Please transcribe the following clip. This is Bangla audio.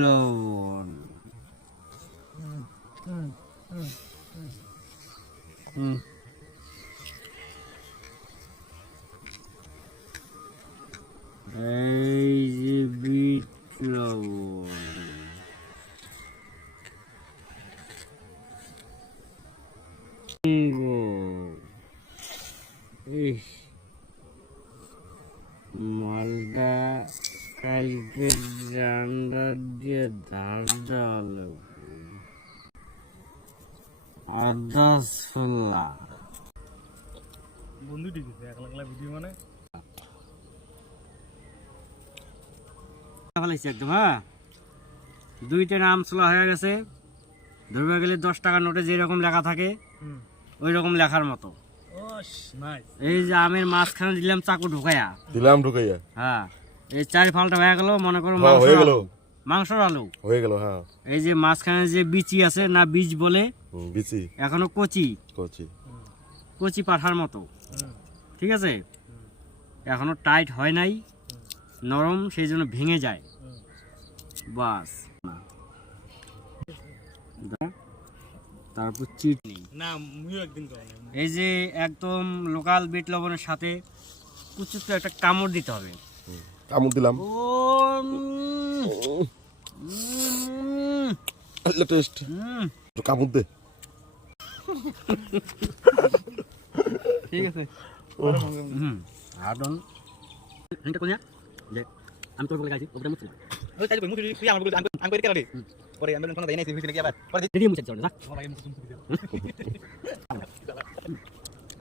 লবণ এই যে বিট লবণ মালটা কালকে জান্ডা দিয়ে ধার দেওয়া লাগবে আদা ছোলা বন্ধু ঠিক আছে একলা ভিডিও মানে ফেলাইছি একদম। হ্যাঁ, দুইটা নাম ছোলা হয়ে গেছে। ধরবে গেলে 10 টাকার নোটে যেরকম লেখা থাকে ওই রকম লেখার মতো। এই যে আমের মাঝখানে দিলাম চাকু ঢুকাইয়া। হ্যাঁ, এই 4 ফালটা হয়ে গেল। মনে করো মাংসর আলু হয়ে গেল। হ্যাঁ, এই যে মাঝখানে যে বিচি আছে না, বীজ বলে, বিচি এখনো কচি কচি কচি পাঠার মতো। ঠিক আছে, এখনো টাইট হয় নাই, নরম, সেই জন্য ভেঙে যায়। বাস, তারপর চিটনি। না মুইও একদিন খাওয়া এই যে একদম লোকাল বিট লবণের সাথে কুচুতে একটা কামড় দিতে হবে। কামড় দিলাম। টেস্ট কামড় দে। ঠিক আছে, আদন এটা কোন যে আমি তোর বলে গাইছি ওটা মুছছি ওই তাই মুখে তুই আমার বলে আমি করে কেন রে পরে আমি কোন দেই নাই তুই নাকি আবার পরে রেডি মুছে চল যা।